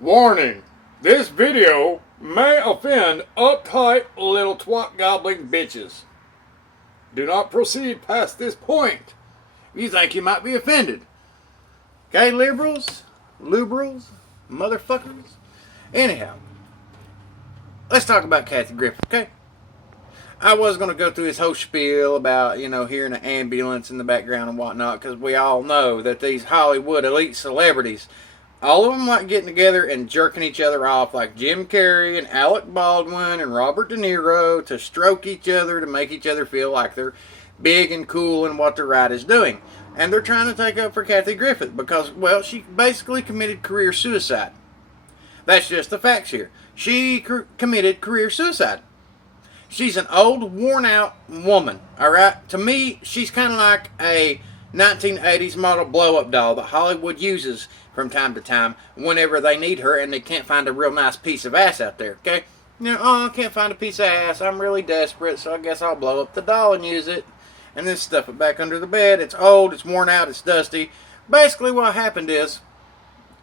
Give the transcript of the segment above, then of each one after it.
Warning, this video may offend uptight little twat gobbling bitches. Do not proceed past this point. You think you might be offended. Okay, liberals, motherfuckers. Anyhow, let's talk about Kathy Griffin, okay? I was going to go through this whole spiel about, hearing an ambulance in the background and whatnot, because we all know that these Hollywood elite celebrities, all of them like getting together and jerking each other off like Jim Carrey and Alec Baldwin and Robert De Niro to stroke each other to make each other feel like they're big and cool in what the right is doing. And they're trying to take up for Kathy Griffin because, well, she basically committed career suicide. That's just the facts here. She committed career suicide. She's an old, worn-out woman, all right? To me, she's kind of like a 1980s model blow-up doll that Hollywood uses from time to time whenever they need her and they can't find a real nice piece of ass out there, okay? I can't find a piece of ass. I'm really desperate, so I guess I'll blow up the doll and use it. And then stuff it back under the bed. It's old, it's worn out, it's dusty. Basically what happened is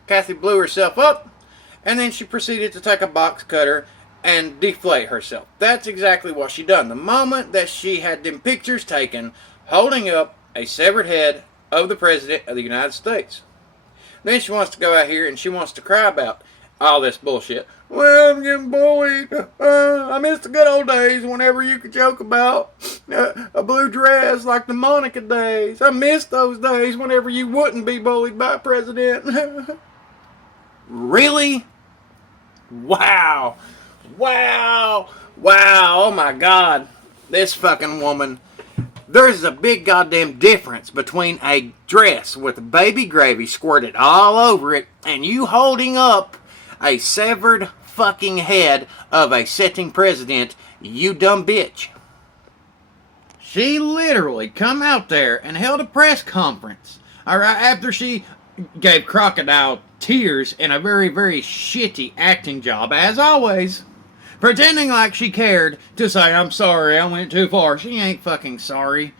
Kathy blew herself up and then she proceeded to take a box cutter and deflate herself. That's exactly what she done. The moment that she had them pictures taken holding up a severed head of the President of the United States. Then she wants to go out here and she wants to cry about all this bullshit. Well, I'm getting bullied. I miss the good old days whenever you could joke about a blue dress like the Monica days. I miss those days whenever you wouldn't be bullied by a president. Really? Wow. Oh my God. This fucking woman. There's a big goddamn difference between a dress with baby gravy squirted all over it and you holding up a severed fucking head of a sitting president, you dumb bitch. She literally come out there and held a press conference, alright, after she gave crocodile tears in a very, very shitty acting job, as always. Pretending like she cared to say, I'm sorry, I went too far. She ain't fucking sorry.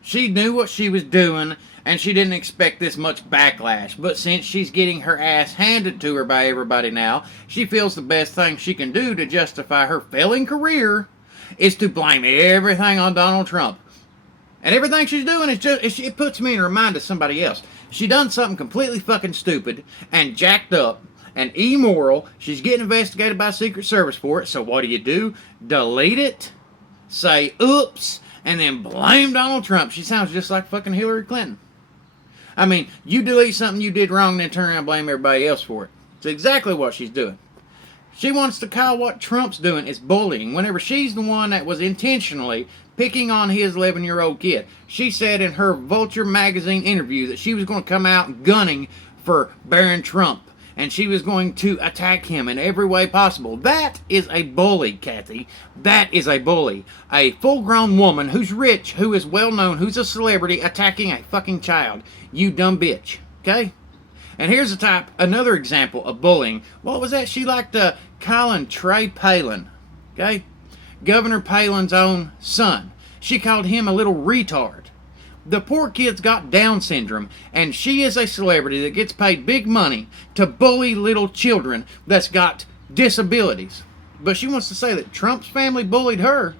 She knew what she was doing, and she didn't expect this much backlash. But since she's getting her ass handed to her by everybody now, she feels the best thing she can do to justify her failing career is to blame everything on Donald Trump. And everything she's doing is just, it puts me in her mind of somebody else. She done something completely fucking stupid and jacked up and immoral. She's getting investigated by Secret Service for it. So what do? Delete it, say oops, and then blame Donald Trump. She sounds just like fucking Hillary Clinton. I mean, you delete something you did wrong, then turn around and blame everybody else for it. It's exactly what she's doing. She wants to call what Trump's doing is bullying, whenever she's the one that was intentionally picking on his 11-year-old kid. She said in her Vulture magazine interview that she was going to come out gunning for Barron Trump, and she was going to attack him in every way possible. That is a bully, Kathy. That is a bully. A full-grown woman who's rich, who is well-known, who's a celebrity, attacking a fucking child. You dumb bitch. Okay? And here's another example of bullying. What was that? She liked calling Trey Palin. Okay? Governor Palin's own son. She called him a little retard. The poor kid's got Down syndrome, and she is a celebrity that gets paid big money to bully little children that's got disabilities. But she wants to say that Trump's family bullied her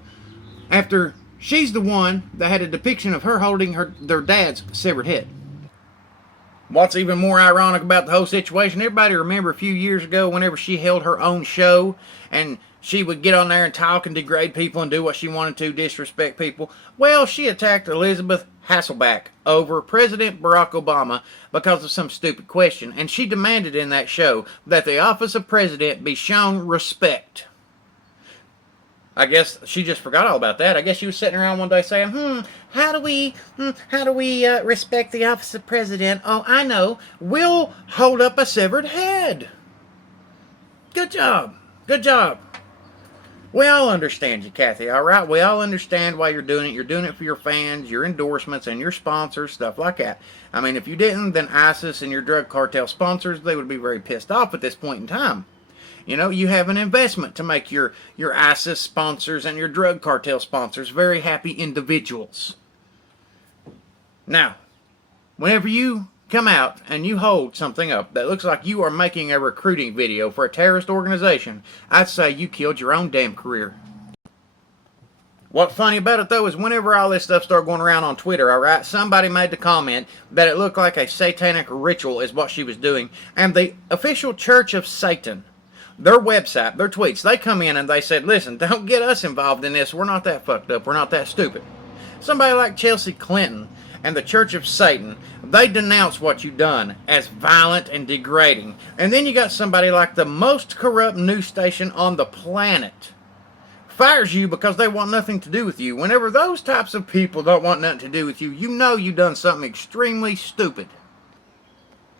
after she's the one that had a depiction of her holding their dad's severed head. What's even more ironic about the whole situation, everybody remember a few years ago whenever she held her own show and she would get on there and talk and degrade people and do what she wanted to, disrespect people. Well, she attacked Elizabeth Hasselbeck over President Barack Obama because of some stupid question, and she demanded in that show that the office of president be shown respect. I guess she just forgot all about that. I guess she was sitting around one day saying, how do we respect the office of president? Oh, I know. We'll hold up a severed head. Good job. Good job. We all understand you, Kathy, all right? We all understand why you're doing it. You're doing it for your fans, your endorsements, and your sponsors, stuff like that. I mean, if you didn't, then ISIS and your drug cartel sponsors, they would be very pissed off at this point in time. You have an investment to make your ISIS sponsors and your drug cartel sponsors very happy individuals. Now, whenever you come out and you hold something up that looks like you are making a recruiting video for a terrorist organization, I'd say you killed your own damn career. What's funny about it, though, is whenever all this stuff started going around on Twitter, alright, somebody made the comment that it looked like a satanic ritual is what she was doing. And the official Church of Satan, their website, their tweets, they come in and they said, listen, don't get us involved in this. We're not that fucked up. We're not that stupid. Somebody like Chelsea Clinton and the Church of Satan, they denounce what you've done as violent and degrading. And then you got somebody like the most corrupt news station on the planet fires you because they want nothing to do with you. Whenever those types of people don't want nothing to do with you, you know you've done something extremely stupid.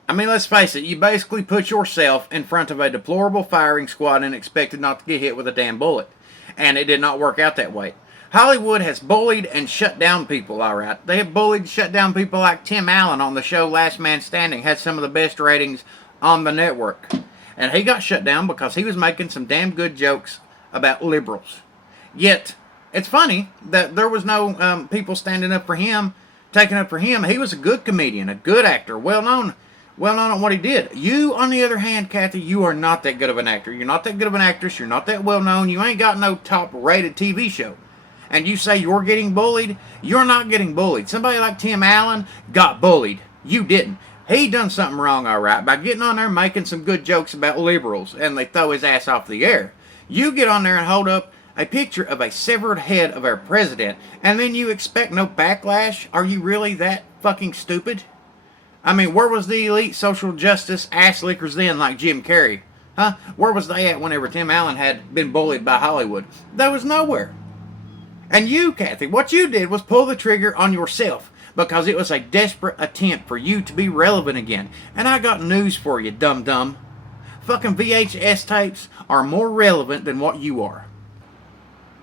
I mean, let's face it, you basically put yourself in front of a deplorable firing squad and expected not to get hit with a damn bullet. And it did not work out that way. Hollywood has bullied and shut down people, alright. They have bullied and shut down people like Tim Allen on the show Last Man Standing. Had some of the best ratings on the network. And he got shut down because he was making some damn good jokes about liberals. Yet, it's funny that there was no people standing up for him, taking up for him. He was a good comedian, a good actor, well known on what he did. You, on the other hand, Kathy, you are not that good of an actor. You're not that good of an actress. You're not that well known. You ain't got no top-rated TV show. And you say you're getting bullied? You're not getting bullied. Somebody like Tim Allen got bullied. You didn't. He done something wrong, all right, by getting on there making some good jokes about liberals, and they throw his ass off the air. You get on there and hold up a picture of a severed head of our president, and then you expect no backlash? Are you really that fucking stupid? I mean, where was the elite social justice ass lickers then, like Jim Carrey? Huh? Where was they at whenever Tim Allen had been bullied by Hollywood? They was nowhere. And you, Kathy, what you did was pull the trigger on yourself because it was a desperate attempt for you to be relevant again. And I got news for you, dum-dum. Fucking VHS tapes are more relevant than what you are.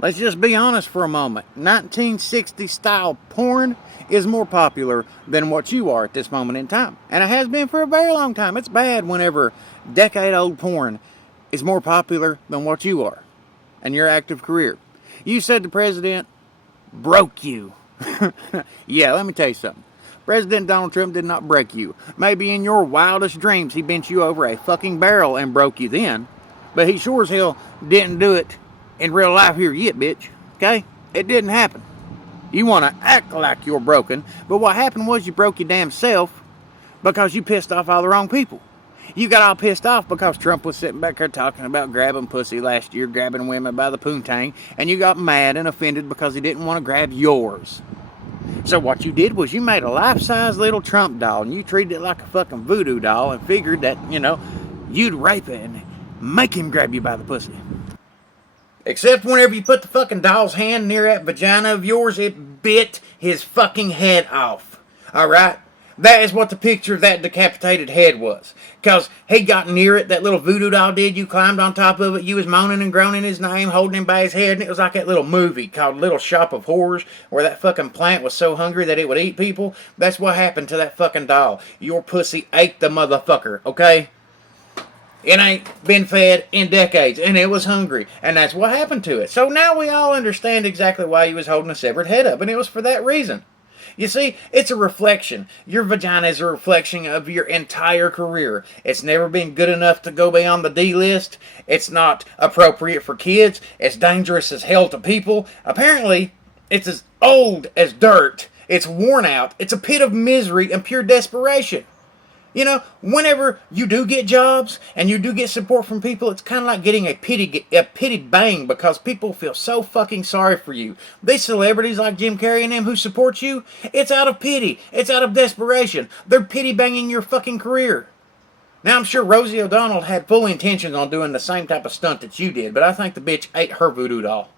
Let's just be honest for a moment. 1960 style porn is more popular than what you are at this moment in time. And it has been for a very long time. It's bad whenever decade-old porn is more popular than what you are and your active career. You said the president broke you. Yeah, let me tell you something. President Donald Trump did not break you. Maybe in your wildest dreams he bent you over a fucking barrel and broke you then. But he sure as hell didn't do it in real life here yet, bitch. Okay? It didn't happen. You want to act like you're broken, but what happened was you broke your damn self because you pissed off all the wrong people. You got all pissed off because Trump was sitting back there talking about grabbing pussy last year, grabbing women by the poontang, and you got mad and offended because he didn't want to grab yours. So what you did was you made a life-size little Trump doll, and you treated it like a fucking voodoo doll and figured that, you'd rape it and make him grab you by the pussy. Except whenever you put the fucking doll's hand near that vagina of yours, it bit his fucking head off. Alright? That is what the picture of that decapitated head was. Because he got near it, that little voodoo doll did, you climbed on top of it, you was moaning and groaning his name, holding him by his head, and it was like that little movie called Little Shop of Horrors, where that fucking plant was so hungry that it would eat people. That's what happened to that fucking doll. Your pussy ate the motherfucker, okay? It ain't been fed in decades, and it was hungry, and that's what happened to it. So now we all understand exactly why he was holding a severed head up, and it was for that reason. You see, it's a reflection. Your vagina is a reflection of your entire career. It's never been good enough to go beyond the D list. It's not appropriate for kids. It's dangerous as hell to people. Apparently, it's as old as dirt. It's worn out. It's a pit of misery and pure desperation. Whenever you do get jobs and you do get support from people, it's kind of like getting a pity bang because people feel so fucking sorry for you. These celebrities like Jim Carrey and them who support you, it's out of pity. It's out of desperation. They're pity banging your fucking career. Now, I'm sure Rosie O'Donnell had full intentions on doing the same type of stunt that you did, but I think the bitch ate her voodoo doll.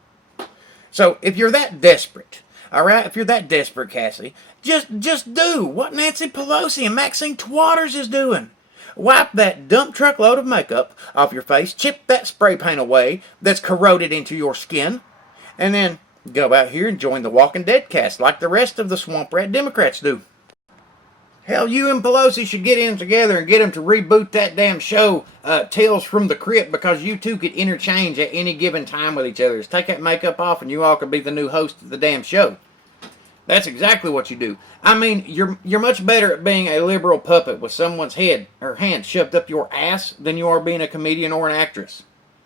So, if you're that desperate, alright, if you're that desperate, Cassie, just do what Nancy Pelosi and Maxine Twatters is doing. Wipe that dump truck load of makeup off your face, chip that spray paint away that's corroded into your skin, and then go out here and join the Walking Dead cast like the rest of the swamp rat Democrats do. Hell, you and Pelosi should get in together and get them to reboot that damn show, Tales from the Crypt, because you two could interchange at any given time with each other. Just take that makeup off and you all could be the new host of the damn show. That's exactly what you do. I mean, you're much better at being a liberal puppet with someone's head or hand shoved up your ass than you are being a comedian or an actress.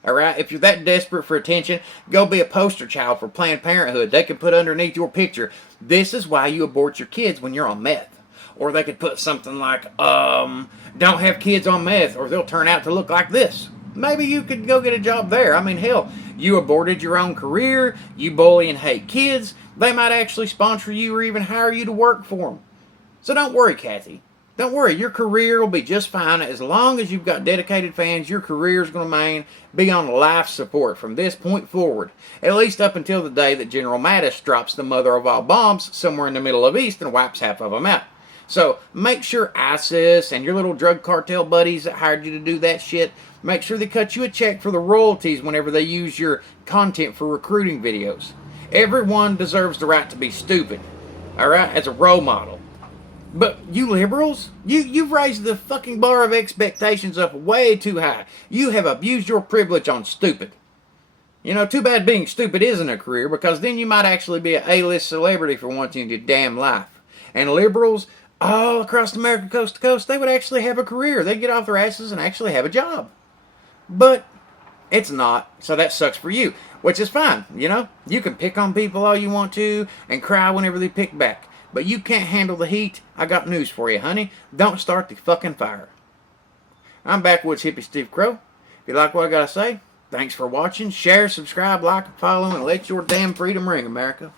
All right? If you're that desperate for attention, go be a poster child for Planned Parenthood. They can put underneath your picture, "This is why you abort your kids when you're on meth." Or they could put something like, "Don't have kids on meth or they'll turn out to look like this." Maybe you could go get a job there. I mean, hell, you aborted your own career, you bully and hate kids, they might actually sponsor you or even hire you to work for them. So don't worry, Kathy. Don't worry, your career will be just fine. As long as you've got dedicated fans, your career is going to be on life support from this point forward. At least up until the day that General Mattis drops the mother of all bombs somewhere in the Middle of East and wipes half of them out. So make sure ISIS and your little drug cartel buddies that hired you to do that shit, make sure they cut you a check for the royalties whenever they use your content for recruiting videos. Everyone deserves the right to be stupid, alright, as a role model. But you liberals, you've raised the fucking bar of expectations up way too high. You have abused your privilege on stupid. You know, too bad being stupid isn't a career, because then you might actually be an A-list celebrity for once in your damn life. And liberals all across America, coast to coast, they would actually have a career. They'd get off their asses and actually have a job. But it's not, so that sucks for you, which is fine, you know? You can pick on people all you want to and cry whenever they pick back. But you can't handle the heat. I got news for you, honey. Don't start the fucking fire. I'm Backwoods Hippie Steve Crow. If you like what I gotta say, thanks for watching. Share, subscribe, like, and follow, and let your damn freedom ring, America.